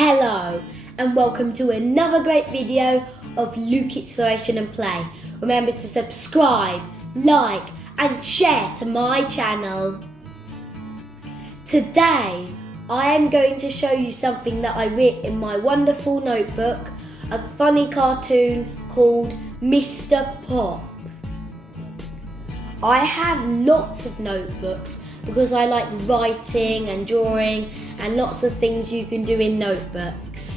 Hello and welcome to another great video of Luke Exploration and Play. Remember to subscribe, like and share to my channel. Today I am going to show you something that I wrote in my wonderful notebook, a funny cartoon called Mr. Pop. I have lots of notebooks because I like writing and drawing and lots of things you can do in notebooks.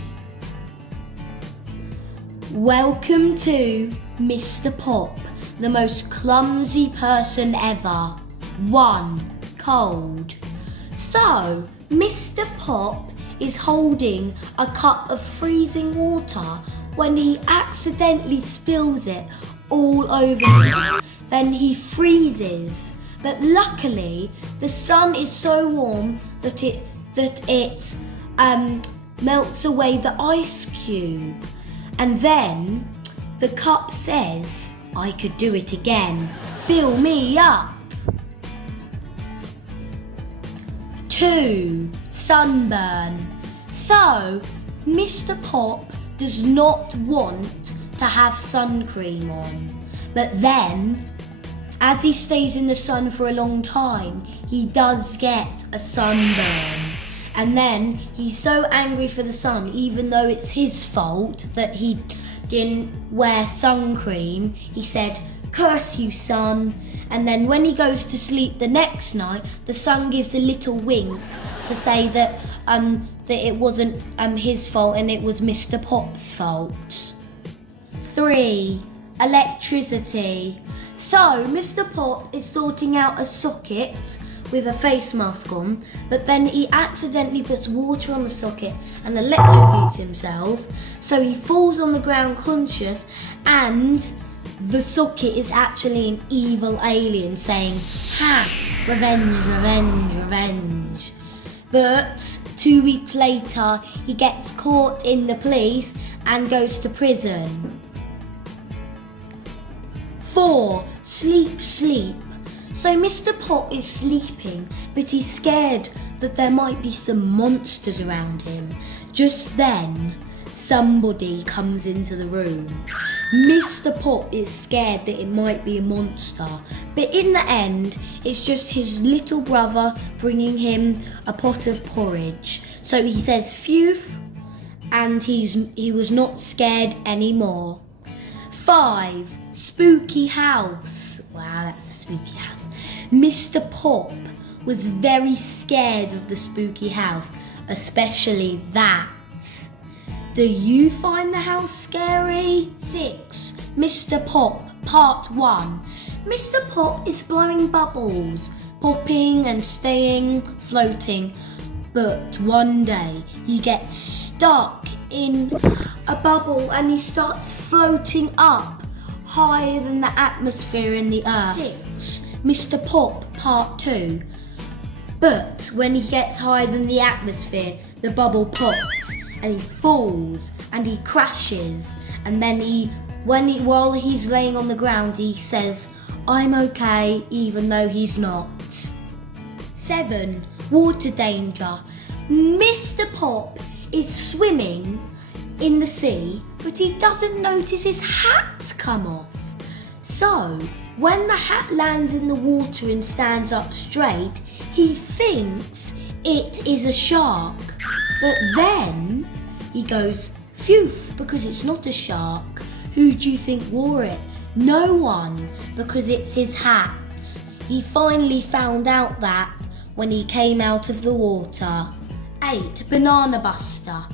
Welcome to Mr. Pop, the most clumsy person ever. 1. Cold. So, Mr. Pop is holding a cup of freezing water when he accidentally spills it all over him. Then he freezes. But luckily, the sun is so warm that it melts away the ice cube. And then the cup says, "I could do it again. Fill me up." 2. Sunburn. So, Mr. Pop does not want to have sun cream on. But then, as he stays in the sun for a long time, he does get a sunburn. And then he's so angry for the sun, even though it's his fault that he didn't wear sun cream. He said, "Curse you, sun." And then when he goes to sleep the next night, the sun gives a little wink to say that it wasn't his fault and it was Mr. Pop's fault. 3. Electricity. So, Mr. Pop is sorting out a socket with a face mask on, but then he accidentally puts water on the socket and electrocutes himself. So he falls on the ground conscious, and the socket is actually an evil alien saying, "Ha! Revenge, revenge, revenge." But 2 weeks later, he gets caught in the police and goes to prison. 4. Sleep, sleep. So Mr. Pop is sleeping, but he's scared that there might be some monsters around him. Just then, somebody comes into the room. Mr. Pop is scared that it might be a monster, but in the end, it's just his little brother bringing him a pot of porridge. So he says, "Phew," and he was not scared anymore. 5. Spooky house. Wow, that's a spooky house. Mr. Pop was very scared of the spooky house, especially that. Do you find the house scary? 6. Mr. Pop, Part 1. Mr. Pop is blowing bubbles, popping and staying, floating. But one day he gets stuck in a bubble and he starts floating up higher than the atmosphere in the earth. 6. Mr. Pop, Part 2. But when he gets higher than the atmosphere, the bubble pops and he falls and he crashes. And then while he's laying on the ground, he says, "I'm okay," even though he's not. 7. Water danger. Mr. Pop is swimming in the sea, but he doesn't notice his hat come off. So, when the hat lands in the water and stands up straight, he thinks it is a shark. But then he goes, "Phew," because it's not a shark. Who do you think wore it? No one, because it's his hat. He finally found out that when he came out of the water. 8. Banana Buster.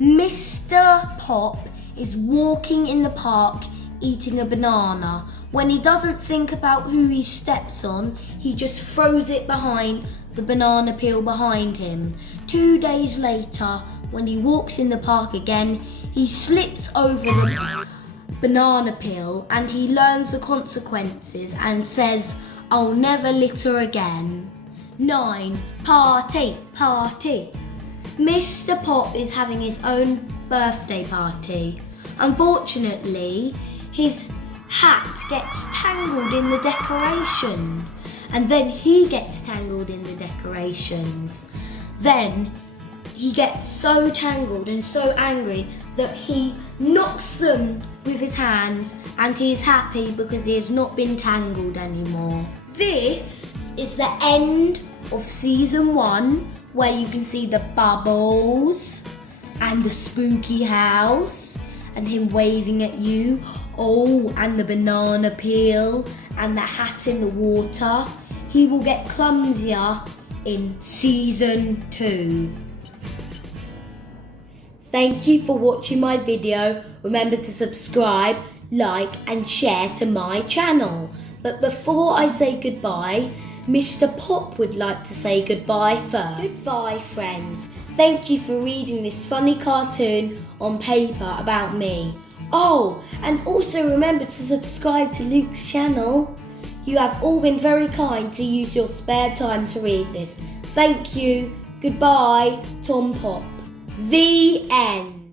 Mr. Pop is walking in the park eating a banana. When he doesn't think about who he steps on, he just throws it behind the banana peel behind him. 2 days later, when he walks in the park again, he slips over the banana peel and he learns the consequences and says, "I'll never litter again." 9. Party, party. Mr. Pop is having his own birthday party. Unfortunately, his hat gets tangled in the decorations, and then he gets tangled in the decorations. Then he gets so tangled and so angry that he knocks them with his hands, and he is happy because he has not been tangled anymore. This is the end of season 1, where you can see the bubbles and the spooky house and him waving at you. Oh, and the banana peel and the hat in the water. He will get clumsier in season 2. Thank you for watching my video. Remember to subscribe, like and share to my channel. But before I say goodbye, Mr. Pop would like to say goodbye first. Goodbye, friends. Thank you for reading this funny cartoon on paper about me. Oh, and also remember to subscribe to Luke's channel. You have all been very kind to use your spare time to read this. Thank you. Goodbye, Tom Pop. The end.